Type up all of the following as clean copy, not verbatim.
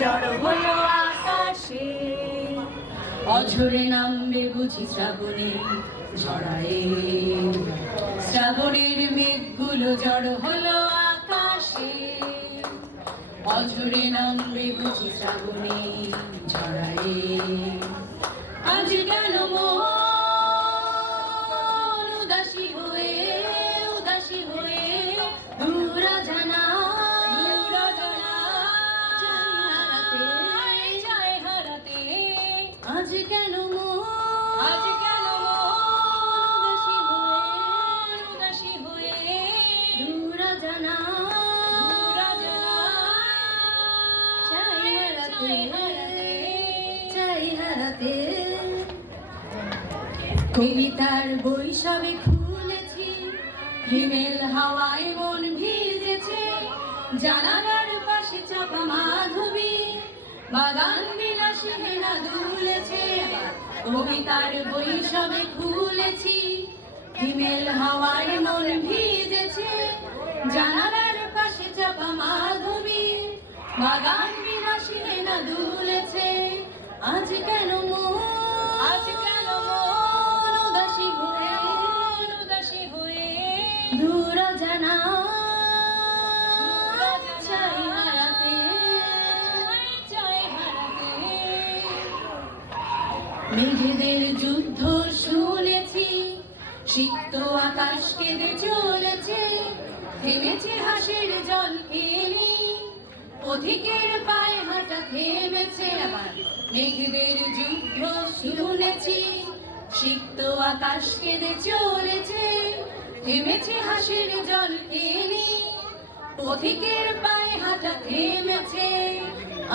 জড় হলো আকাশে। অঝরে নামবে বুঝি শ্রাবণে ঝড়ায়ে, শ্রাবণের মেঘগুলো জড় হলো আকাশে। অঝরে নামবে বুঝি শ্রাবণে ঝড়ায়ে। আজ কেন মন উদাসী হয়ে দূর জানা চাই হারাতে। আজ কেন উদাসী হয়ে দূর জানা চাই হারাতে। কবিতার বৈশাখে খুলেছি, হিমেল হাওয়ায় মন ভিজেছে। জানালার পাশে চাপা মাধবী, বাগান বিলাসী হেনা দুলেছে। কবিতার বৈশাখে খুলেছি, হিমেল হাওয়ায় মন ভিজেছে। জানালার পাশে চাপা মাধবী, বাগান বিলাসী হেনা দুলেছে। আজ কেন উদাসী হয়ে দূর জানা চাই হারাতে। মেঘেদের যুদ্ধ শুনেছি, সিক্ত আকাশ কেঁদে চলেছে। থেমেছে হাসির জল খেলি, পথিকের পায়ে হাঁটা থেমেছে। আবার মেঘেদের যুদ্ধ শুনেছি, সিক্ত আকাশ কেঁদে চলেছে। থেমেছে হাসির জল খেলি, পথিকের পায়ে হাঁটা থেমেছে।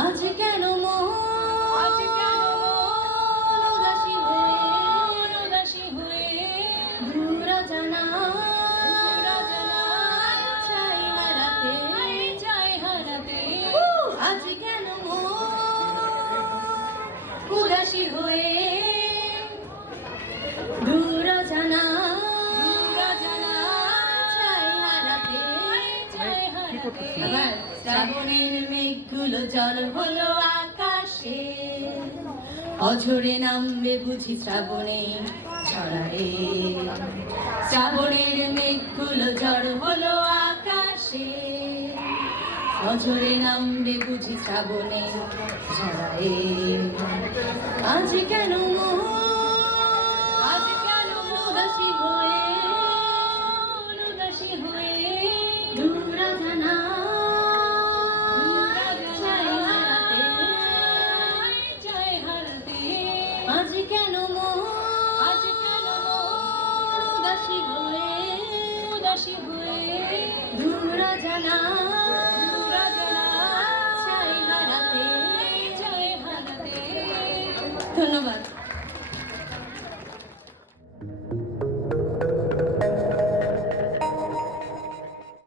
আজ কেন উদাসী হয়ে দূর জানা চাই হারাতে। আজ কেন উদাসী হয়ে দূর জানা চাই হারাতে। আবার শ্রাবণের মেঘগুলো জল হলো আকাশে। অঝরে নামবে বুঝি শ্রাবণে ঝড়ায়ে। শ্রাবণের মেঘগুলো জড় হলো আকাশে। অঝরে নামবে বুঝি শ্রাবণে ঝড়ায়ে। আজ কেন উদাসী হয়ে দূর জানা চাই হারাতে। আজ কেন উদাসী হয়ে দূর জানা চাই হারাতে। ধন্যবাদ।